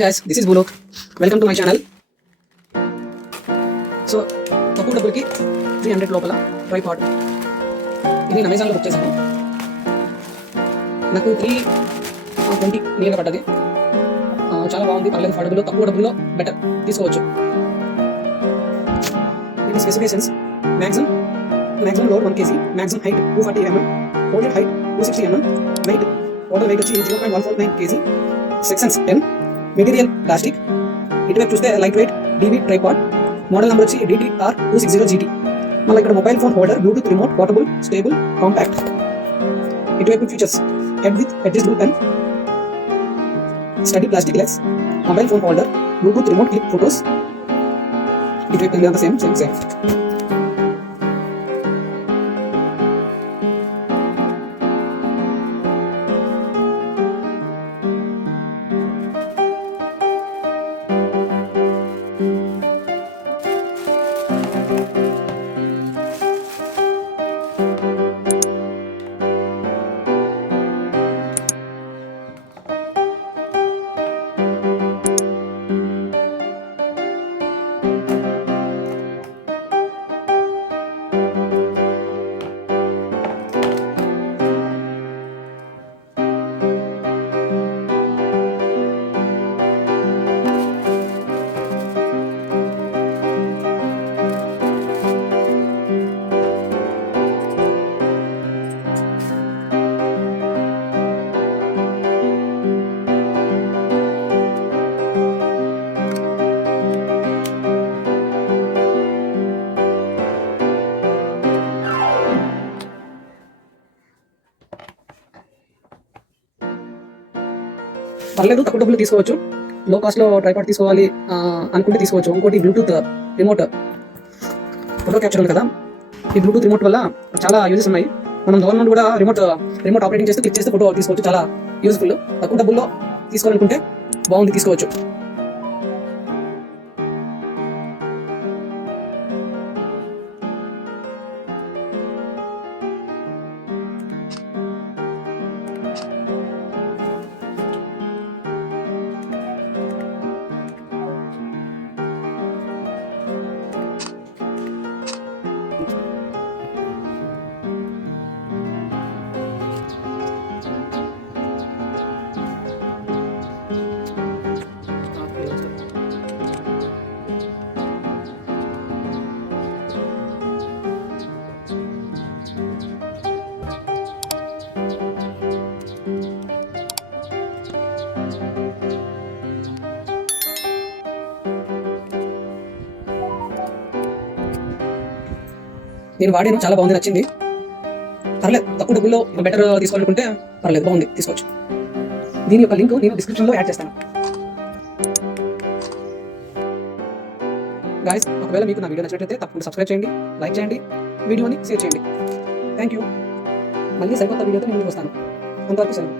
guys, this is Bulok. Welcome to my channel. So తక్కువ డబ్బులకి 300 లోపల ట్రైపాడ్ ఇది నేను అమెజాన్లో బుక్ చేశాను. నాకు 320 నియర్గా పడ్డది. చాలా బాగుంది, పర్లేదు, అఫోర్డబుల్, తక్కువ డబ్బుల్లో బెటర్ తీసుకోవచ్చు. ఇది specifications: maximum load 1 kg, maximum height 240 mm, folded height 260 mm, weight total weight వచ్చి 0.149 kg, sections 10, మెటీరియల్ ప్లాస్టిక్, ఇటువైపు చూస్తే lightweight DV tripod, model number వచ్చి DTR 260 GT. మళ్ళీ ఇక్కడ mobile phone holder, Bluetooth remote, portable, stable, compact. ఇటువైపు features: head with adjustable pan, sturdy plastic legs, mobile phone holder, Bluetooth remote, click photos. ఇటువైపు అంతా సేమ్. పర్లేదు, తక్కువ డబ్బులు తీసుకోవచ్చు. లో కాస్ట్లో ట్రైపాడ్ తీసుకోవాలి అనుకుంటే తీసుకోవచ్చు. ఇంకోటి బ్లూటూత్ రిమోట్, ఫోటో క్యాప్చర్ ఉంది కదా, ఈ బ్లూటూత్ రిమోట్ వల్ల చాలా యూజెస్ ఉన్నాయి. మనం దూరం నుండి కూడా రిమోట్ ఆపరేటింగ్ చేస్తే క్లిక్ చేస్తే ఫోటో తీసుకోవచ్చు. చాలా యూజ్ఫుల్. తక్కువ డబ్బుల్లో తీసుకోవాలనుకుంటే బాగుంది, తీసుకోవచ్చు. నేను వాడాను, చాలా బాగుంది, నచ్చింది. పర్లేదు, తక్కువ డబ్బుల్లో బెటర్ తీసుకోవాలనుకుంటే పర్లేదు, బాగుంది, తీసుకోవచ్చు. దీని యొక్క లింక్ నేను డిస్క్రిప్షన్లో యాడ్ చేస్తాను. గాయస్, ఒకవేళ మీకు నా వీడియో నచ్చినట్లయితే తప్పకుండా సబ్స్క్రైబ్ చేయండి, లైక్ చేయండి, వీడియోని షేర్ చేయండి. Thank you. మళ్ళీ సరికొత్త వీడియోతో నేను ముందుకు వస్తాను. అంతవరకు సెలవు.